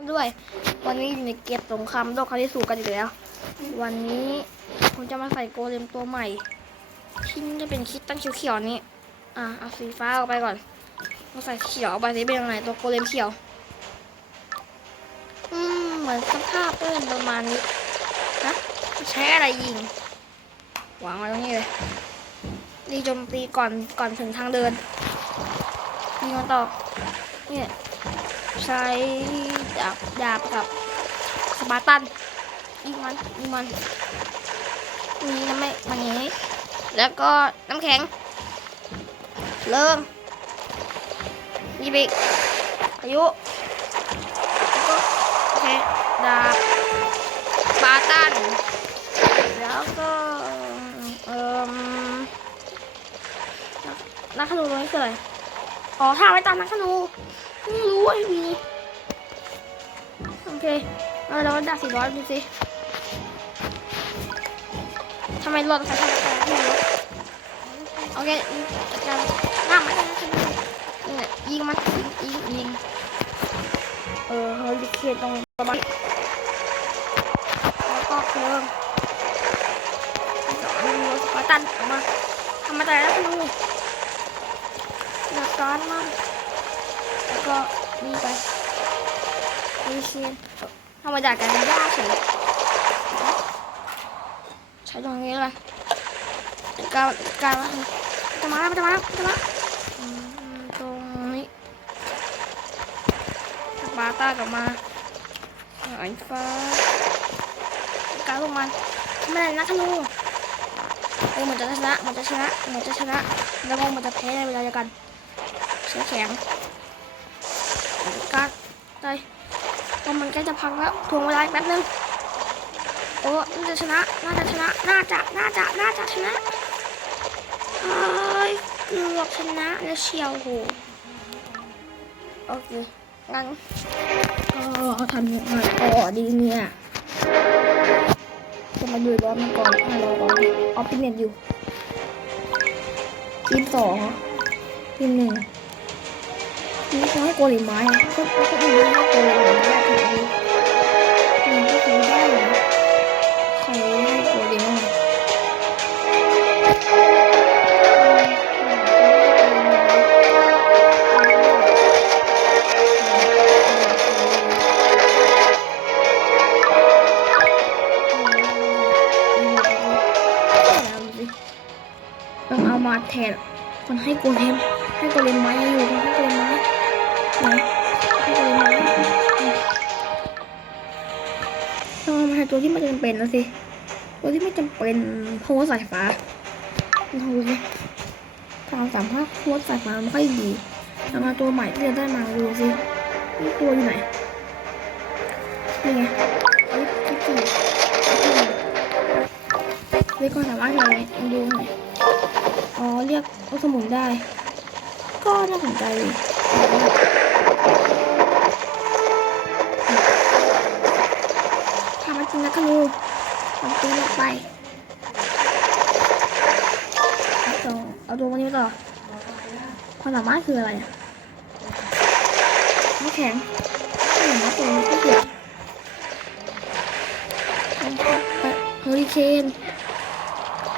ด้วย วันนี้อยู่ในเก็บสงครามโลกครั้งที่สูกันอีกแล้ว วันนี้ผมจะมาใส่โกเลมตัวใหม่ที่จะเป็นคิดตั้งเขียวๆนี้ อะเอาสีฟ้าออกไปก่อนมาใส่เขียวไปสิเป็นยังไงตัวโกเลมเขียว อืมเหมือนสภาพก็เป็นประมาณนี้นะใช้อะไรยิงวางไว้ตรงนี้เลยดีโจมตีก่อนก่อนถึงทางเดินยิงกันต่อเนี่ยใช้ ดาบดาบกับสปาร์ตันยิงมันยิงมันนี่น้ำไม่มันอย่างนี้ แล้วก็น้ำแข็ง เริ่มยีบิกอายุแล้วก็โอเคดาบสปาร์ตัน แล้วก็เอ่มนักขนูตรงนี้คืออะไรอ๋อท่าไว้ตามนักขนูเพิ่รู้ว่ามี เคเอาแล้วดาบสี่ร้อยดูสิทำไมรถใช้ทำอะไรไม่รู้โอเคจัดการหน้ามันนะนี่แหละยิงมันยิงยิงยิงเออเฮลิเคตรงประมาณแล้วก็เครื่องดูสปาร์ตันออกมาทำมาแต่ล้วดูหนักร้อนมากแล้วก็นี่ไป นี่เชียนธรรมดากันยากเฉยใช้ตรงนี้เลยการการจะมาแล้วจะมาแล้วจะมาตรงนี้สปาร์ตันออกมาไอ้ฟ้าการลงมันไม่ได้นักธนูเออมือนจะชนะมือนจะชนะมือนจะชนะ แล้วก็มันจะแพ้ในเวลาเดียวกันใช้แข็งกัดใจก็มันใกล้จะพังแล้วทวงเวลาอีกแป๊บนึงโอ้น่าจะชนะ น่าจะชนะ น่าจะ น่าจะ น่าจะชนะเฮ้ยเกือบชนะแล้วเชียวโหโอเค งั้นก็ทำยังไงต่อดีเนี่ยจะมาดูบอลมันก่อนอะรอก่อนออฟฟิเนตอยู่ทีมสองทีมหนึ่ง ทีมเขาให้กลิไม้ก็ก็ดูได้ให้โกลิไม้ได้ถึงดีมันก็คือได้อยู่นะใครให้กลิไม้ต้องเอามาแทนคนให้โกเลมให้โกเลมไม้อยู่ให้โกเลมไม้ ตัวที่ไม่จำเป็นนะสิ ตัวที่ไม่จำเป็นเพราะว่าสายฟ้าเราเลยทางสามารถโค้ดสายฟ้าไมันค่อยดีแล้วมาตัวใหม่ที่จะได้มาดูสินี่ตัวอยู่ไหน นี่ไงเอ้ที่สี่เรียกความสามารถอะไรดูหน่อยอ๋อ เรียกเอาสมุนได้ ก็น่าสนใจ ความสามารถคืออะไรอะไม่แข็งไม่เห็นว่าตัวนี้ก็เกี่ยวเฮอริเคน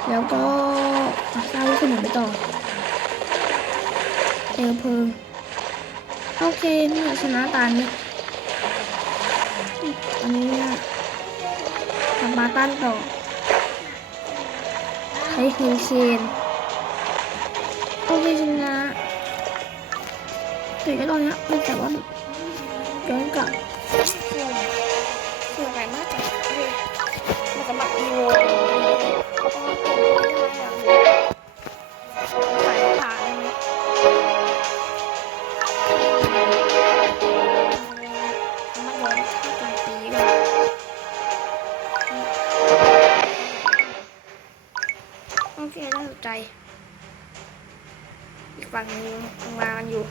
แล้วก็สร้างลูกสมุนไปต่อเอวเพิงโอเคนี่ชนะตานี้อันนี้ทำบาตั้นต่อใช้ฮิวเชน แต่ก็ตอนนี้ไม่แต่ว่าย้อนกลับคืออะไรมากจังเลยมันจะมาอีโวสายผ่าเลยมันโดนข้าโจมตีเลยโอเคน่าสนใจ อีกฝั่งนึงมาอยู่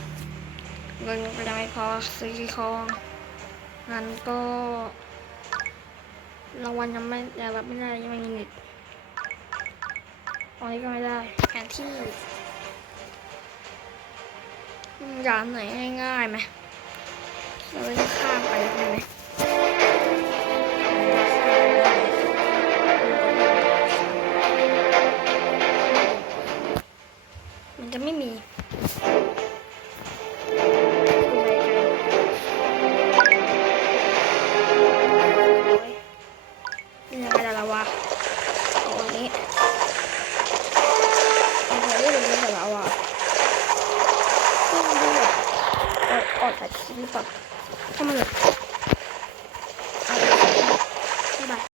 เงินก็ยังไม่พอซื้อของงั้นก็รางวัลยังไม่ยังรับไม่ได้ยังไม่มีเน็ตตอนนี้ก็ไม่ได้แผนที่อืมร้านไหนง่ายๆไหมเราจะข้ามไปได้ไหม เพิ่ง